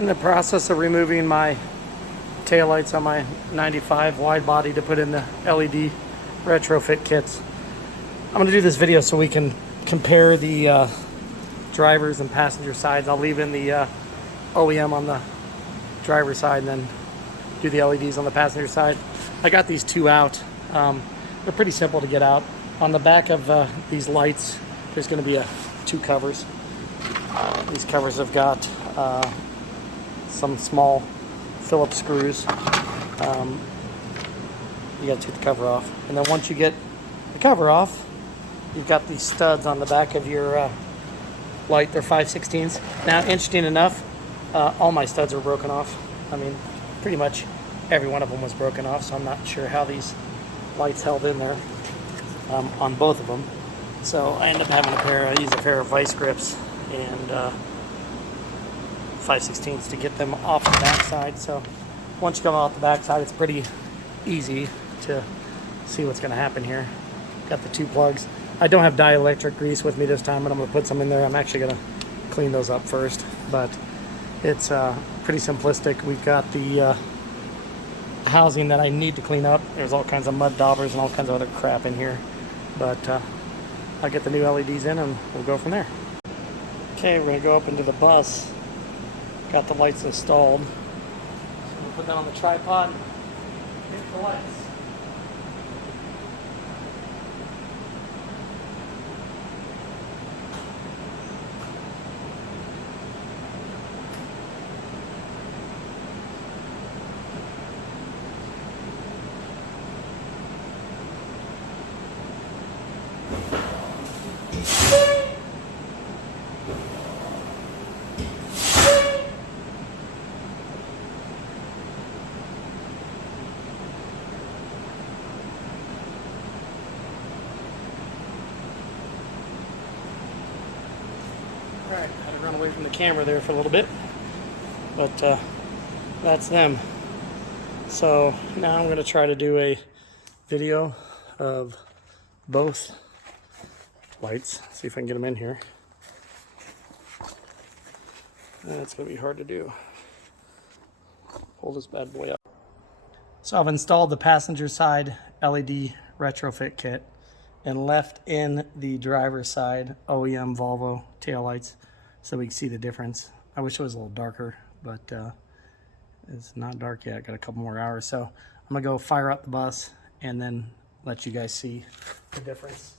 In the process of removing my taillights on my 95 wide body to put in the LED retrofit kits. I'm going to do this video so we can compare the drivers and passenger sides. I'll leave in the OEM on the driver's side and then do the LEDs on the passenger side. I got these two out. They're pretty simple to get out. On the back of these lights, there's going to be two covers. These covers have got some small Phillips screws. You got to take the cover off, and then once you get the cover off, you've got these studs on the back of your light. They're 5/16. Now, interesting enough, all my studs are broken off. I mean, pretty much every one of them was broken off, so I'm not sure how these lights held in there on both of them. So I ended up having I used a pair of vice grips and 5/16 to get them off the back side. So once you come off the back side, it's pretty easy to see what's going to happen here. Got the two plugs. I don't have dielectric grease with me this time, but I'm going to put some in there. I'm actually going to clean those up first, but it's pretty simplistic. We've got the housing that I need to clean up. There's all kinds of mud daubers and all kinds of other crap in here, but I'll get the new LEDs in and we'll go from there. Okay, we're going to go up into the bus. Got the lights installed. So we'll put that on the tripod. Hit the lights. Alright, I had to run away from the camera there for a little bit, but that's them. So now I'm going to try to do a video of both lights, see if I can get them in here. That's going to be hard to do. Pull this bad boy up. So I've installed the passenger side LED retrofit kit and left in the driver's side OEM Volvo taillights so we can see the difference. I wish it was a little darker, but it's not dark yet. Got a couple more hours. So I'm gonna go fire up the bus and then let you guys see the difference.